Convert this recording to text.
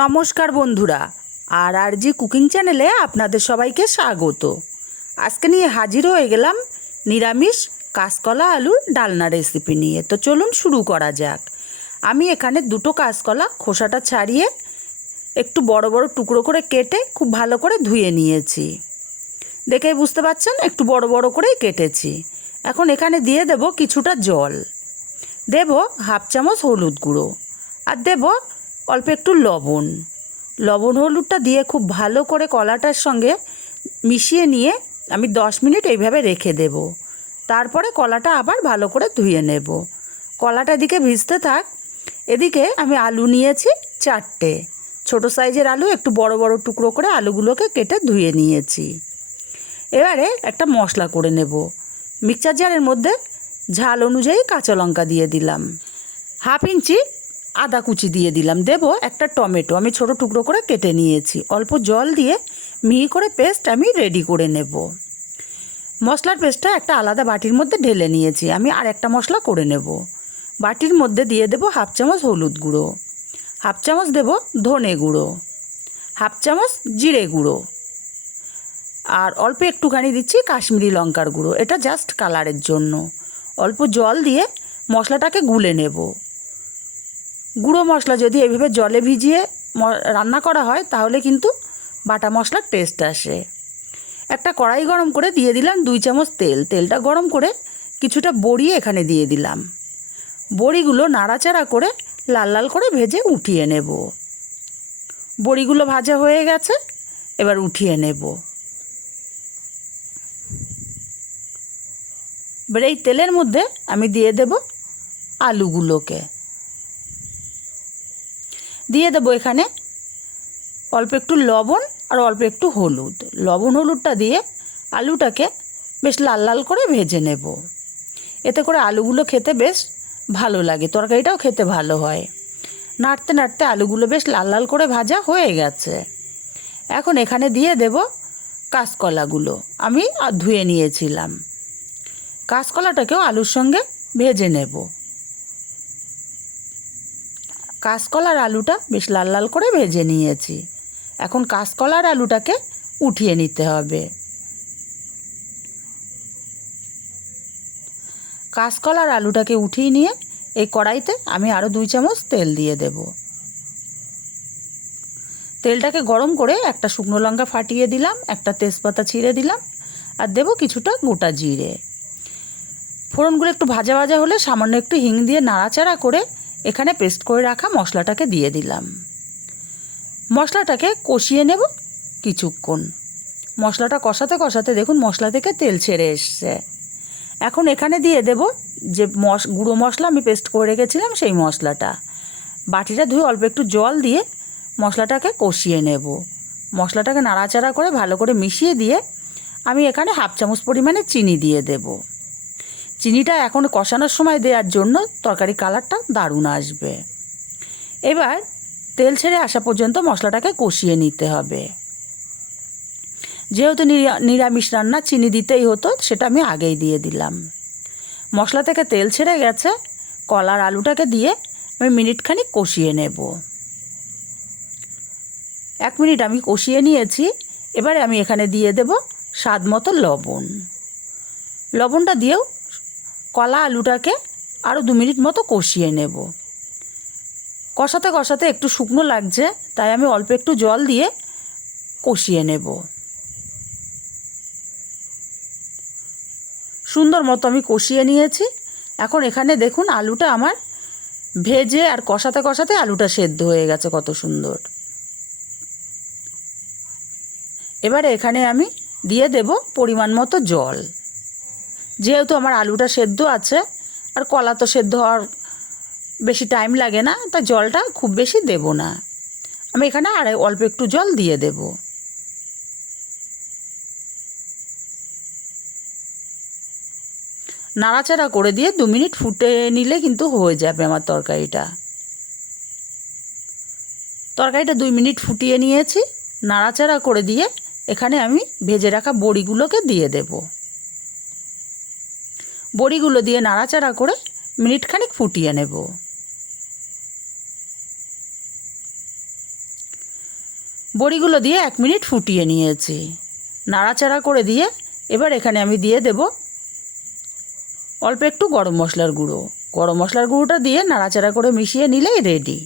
নমস্কার বন্ধুরা, আর আর জি কুকিং চ্যানেলে আপনাদের সবাইকে স্বাগত। আজকে নিয়ে হাজির হয়ে গেলাম নিরামিষ কাঁচকলা আলুর ডালনা রেসিপি নিয়ে। তো চলুন শুরু করা যাক। আমি এখানে দুটো কাঁচকলা খোসাটা ছাড়িয়ে একটু বড় বড় টুকরো করে কেটে খুব ভালো করে ধুয়ে নিয়েছি। দেখে বুঝতে পারছেন একটু বড় বড় করেই কেটেছি। এখন এখানে দিয়ে দেব কিছুটা জল। দেব হাফ চামচ হলুদ গুঁড়ো। আর দেব অল্প একটু লবণ। লবণ হলুদটা দিয়ে খুব ভালো করে কলাটার সঙ্গে মিশিয়ে নিয়ে আমি দশ মিনিট এইভাবে রেখে দেব। তারপরে কলাটা আবার ভালো করে ধুয়ে নেব। কলাটা এদিকে ভিজতে থাক। এদিকে আমি আলু নিয়েছি চারটে। ছোট সাইজের আলু, একটু বড় বড় টুকরো করে আলুগুলোকে কেটে ধুয়ে নিয়েছি। এবারে একটা মশলা করে নেব। মিক্সচার জারের মধ্যে ঝাল অনুযায়ী কাঁচা লঙ্কা দিয়ে দিলাম। হাফ ইঞ্চি আদা কুচি দিয়ে দিলাম। দেব একটা টমেটো। আমি ছোট টুকরো করে কেটে নিয়েছি। অল্প জল দিয়ে মিহি করে পেস্ট আমি রেডি করে নেব। মশলার পেস্টটা একটা আলাদা বাটির মধ্যে ঢেলে নিয়েছি। আমি আর একটা মশলা করে নেব। বাটির মধ্যে দিয়ে দেব হাফ চামচ হলুদ গুঁড়ো। হাফ চামচ দেব ধনে গুঁড়ো। হাফ চামচ জিরে গুঁড়ো। আর অল্প একটুখানি দিচ্ছি কাশ্মীরি লঙ্কার গুঁড়ো। এটা জাস্ট কালারের জন্য। অল্প জল দিয়ে মশলাটাকে গুলে নেব। গুঁড়ো মশলা যদি এভাবে জলে ভিজিয়ে রান্না করা হয়, তাহলে কিন্তু বাটা মশলার টেস্ট আসে। একটা কড়াই গরম করে দিয়ে দিলাম দুই চামচ তেল। তেলটা গরম করে কিছুটা বড়ি এখানে দিয়ে দিলাম। বড়িগুলো নাড়াচাড়া করে লাল লাল করে ভেজে উঠিয়ে নেব। বড়িগুলো ভাজা হয়ে গেছে, এবার উঠিয়ে নেব। এবার এই তেলের মধ্যে আমি দিয়ে দেব আলুগুলোকে। দিয়ে দেবো এখানে অল্প একটু লবণ আর অল্প একটু হলুদ। লবণ হলুদটা দিয়ে আলুটাকে বেশ লাল লাল করে ভেজে নেব। এতে করে আলুগুলো খেতে বেশ ভালো লাগে, তরকারিটাও খেতে ভালো হয়। নাড়তে নাড়তে আলুগুলো বেশ লাল লাল করে ভাজা হয়ে গেছে। এখন এখানে দিয়ে দেব কাঁচকলাগুলো, আমি ধুয়ে নিয়েছিলাম। কাঁচকলাটাকেও আলুর সঙ্গে ভেজে নেব। কাঁচকলার আলুটা বেশ লাল লাল করে ভেজে নিয়েছি। এখন কাঁচকলার আলুটাকে উঠিয়ে নিতে হবে। কাঁচকলার আলুটাকে উঠিয়ে নিয়ে এই কড়াইতে আমি আরও দুই চামচ তেল দিয়ে দেব। তেলটাকে গরম করে একটা শুকনো লঙ্কা ফাটিয়ে দিলাম, একটা তেজপাতা ছিঁড়ে দিলাম, আর দেব কিছুটা গোটা জিরে। ফোড়নগুলো একটু ভাজা ভাজা হলে সামান্য একটু হিং দিয়ে নাড়াচাড়া করে এখানে পেস্ট করে রাখা মশলাটাকে দিয়ে দিলাম। মশলাটাকে কষিয়ে নেব কিছুক্ষণ। মশলাটা কষাতে কষাতে দেখুন মশলা থেকে তেল ছেড়ে এসছে। এখন এখানে দিয়ে দেব যে মশ, গুঁড়ো মশলা আমি পেস্ট করে রেখেছিলাম সেই মশলাটা। বাটিটা ধুয়ে অল্প একটু জল দিয়ে মশলাটাকে কষিয়ে নেব। মশলাটাকে নাড়াচাড়া করে ভালো করে মিশিয়ে দিয়ে আমি এখানে হাফ চামচ পরিমাণে চিনি দিয়ে দেবো। চিনিটা এখন কষানোর সময় দেওয়ার জন্য তরকারি কালারটা দারুণ আসবে। এবার তেল ছেড়ে আসা পর্যন্ত মশলাটাকে কষিয়ে নিতে হবে। যেহেতু নিরা- নিরামিষ রান্না চিনি দিতেই হতো, সেটা আমি আগেই দিয়ে দিলাম। মশলা থেকে তেল ছেড়ে গেছে, কলার আলুটাকে দিয়ে আমি মিনিটখানি কষিয়ে নেব। এক মিনিট আমি কষিয়ে নিয়েছি, এবারে আমি এখানে দিয়ে দেব স্বাদ মতো লবণ। লবণটা দিয়েও কলা আলুটাকে আরও দু মিনিট মতো কষিয়ে নেব। কষাতে কষাতে একটু শুকনো লাগছে, তাই আমি অল্প একটু জল দিয়ে কষিয়ে নেব। সুন্দর মতো আমি কষিয়ে নিয়েছি। এখন এখানে দেখুন আলুটা আমার ভেজে আর কষাতে কষাতে আলুটা সেদ্ধ হয়ে গেছে কত সুন্দর। এবারে এখানে আমি দিয়ে দেব পরিমাণ মতো জল। যেহেতু আমার আলুটা সেদ্ধ আছে, আর কলা তো সেদ্ধ হওয়ার বেশি টাইম লাগে না তাই জলটা খুব বেশি দেব না। আমি এখানে আর অল্প একটু জল দিয়ে দেব। নাড়াচাড়া করে দিয়ে দু মিনিট ফুটে নিলে কিন্তু হয়ে যাবে আমার তরকারিটা। তরকারিটা দুই মিনিট ফুটিয়ে নিয়েছি, নাড়াচাড়া করে দিয়ে এখানে আমি ভেজে রাখা বড়িগুলোকে দিয়ে দেবো। বড়িগুলো দিয়ে নাড়াচাড়া করে মিনিট খানিক ফুটিয়ে নেব। বড়িগুলো দিয়ে এক মিনিট ফুটিয়ে নিয়েছি। নাড়াচাড়া করে দিয়ে এবার এখানে আমি দিয়ে দেব অল্প একটু গরম মশলার গুঁড়ো। গরম মশলার গুঁড়োটা দিয়ে নাড়াচাড়া করে মিশিয়ে নিলেই রেডি